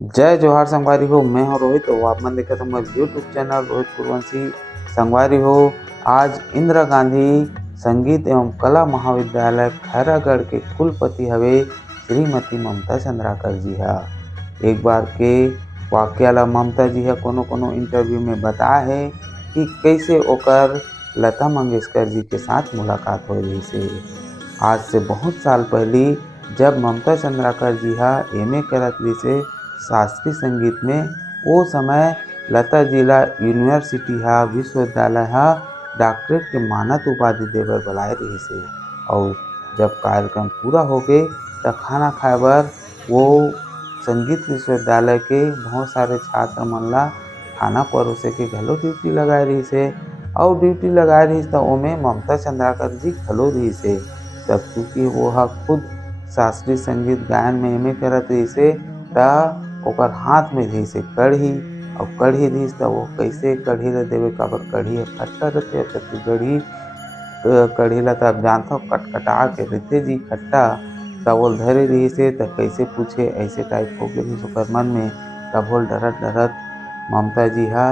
जय जोहार संगवारी हो। मैं हूँ रोहित और आप मन देखत हमारे यूट्यूब चैनल रोहित कुरवंशी। संगवारी हो, आज इंदिरा गांधी संगीत एवं कला महाविद्यालय खैरागढ़ के कुलपति हवे श्रीमती ममता चंद्राकर जी हा। एक बार के वाक्या ला ममता जी हा कोनो कोनो इंटरव्यू में बताए है कि कैसे ओकर लता मंगेशकर जी के साथ मुलाकात हो रही से। आज से बहुत साल पहले जब ममता चंद्राकर जी हा एमए करत रही से शास्त्रीय संगीत में, वो समय लता जिला यूनिवर्सिटी हा विश्वविद्यालय हा डॉक्टरेट के मानद उपाधि देवर बुलाए रही से। और जब कार्यक्रम पूरा हो गए तो खाना खाए बर वो संगीत विश्वविद्यालय के बहुत सारे छात्र मन ला खाना परोसे के घलो ड्यूटी लगाए रही से। और ड्यूटी लगाए रही तो ओमे ममता चंद्राकर जी घलो रही से। तब क्योंकि वो हा खुद शास्त्रीय संगीत गायन में एमए करत रही से ता ओकर हाथ में रही से कढ़ी। और कढ़ी रही तो वो कैसे कढ़ी ला देवे, काबर कढ़ी खट्टा रहते कढ़ी कढ़ी ला तब जानता हो कटकटा के रहते जी खट्टा। तब वो धरे रही से तो कैसे पूछे ऐसे टाइप हो गई ओकर मन में। तब वो डरत डरत ममता जी हा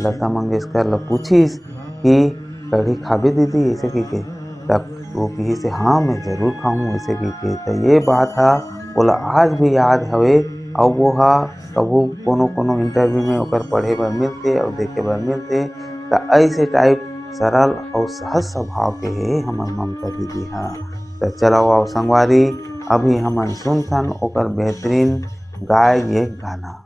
लता मंगेशकर ला पूछिस कि कढ़ी खाबे दीदी ऐसे की। तब वो कही से हाँ मैं ज़रूर खाऊँ ऐसे की। तो ये बात हा बोला आज भी याद हवे। और वो हा कबू कोनो कोनो इंटरव्यू में ओकर पढ़े बर मिलते और देखे बर मिलते। तो ऐसे टाइप सरल और सहज स्वभाव के हे हमन ममता दीदी हा। तो चलाओ आओ संगवारी, अभी हमन सुनथन ओकर बेहतरीन गाय ये गाना।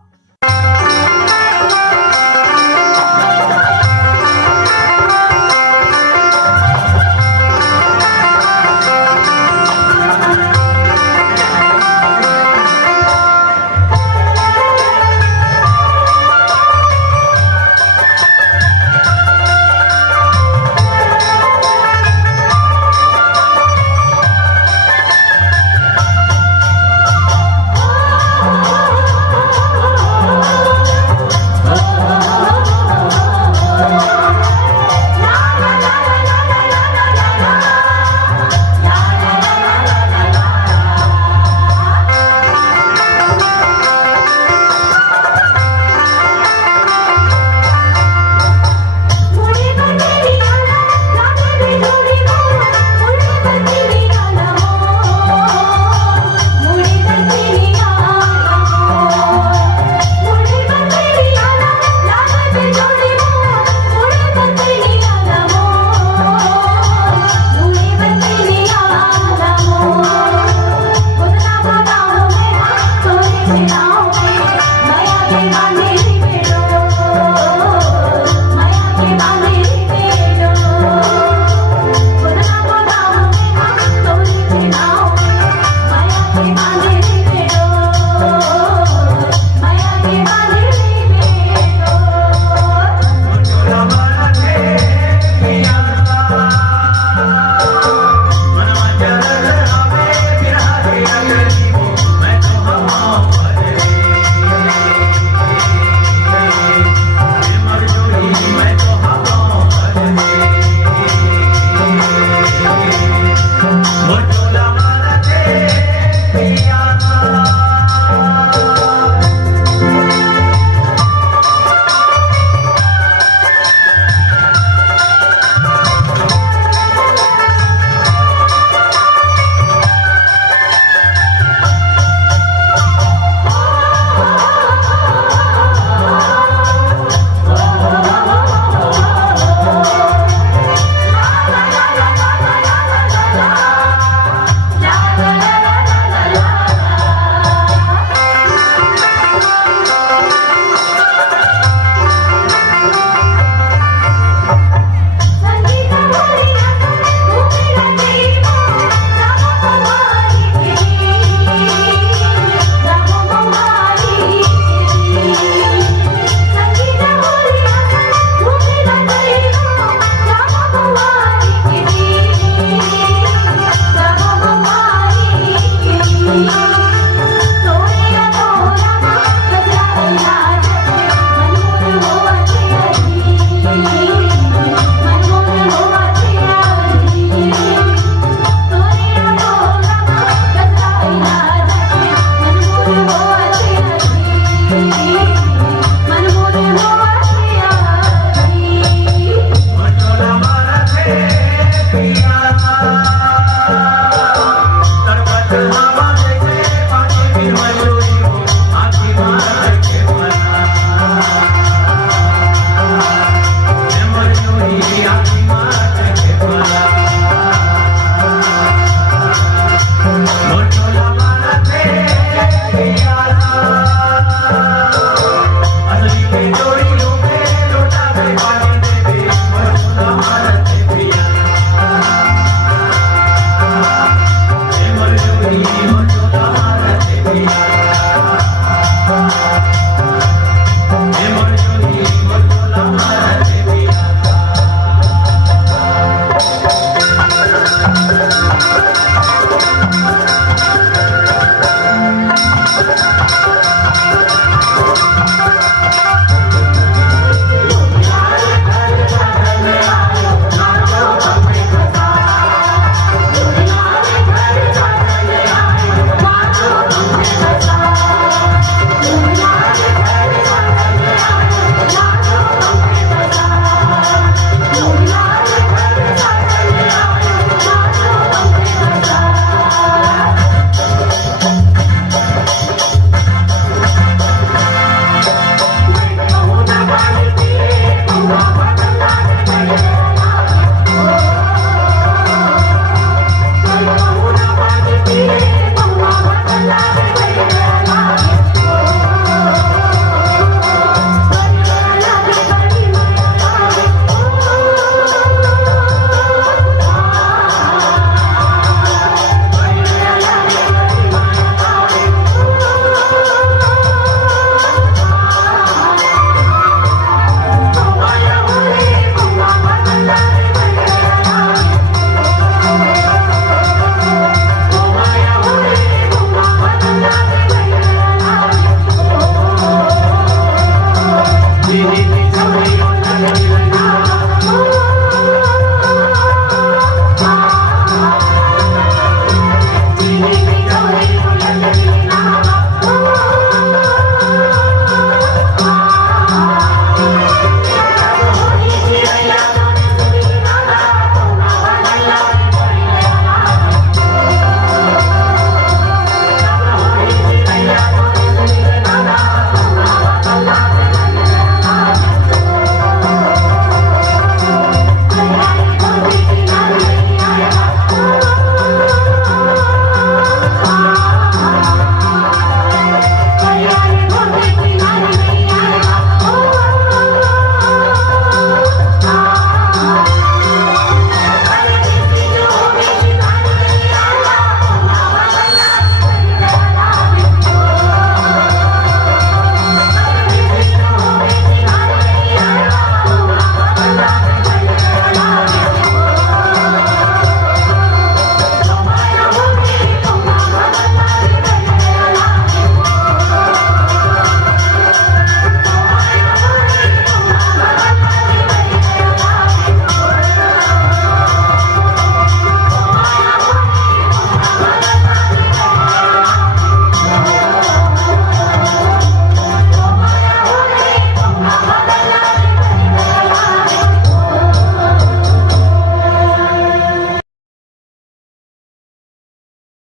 है।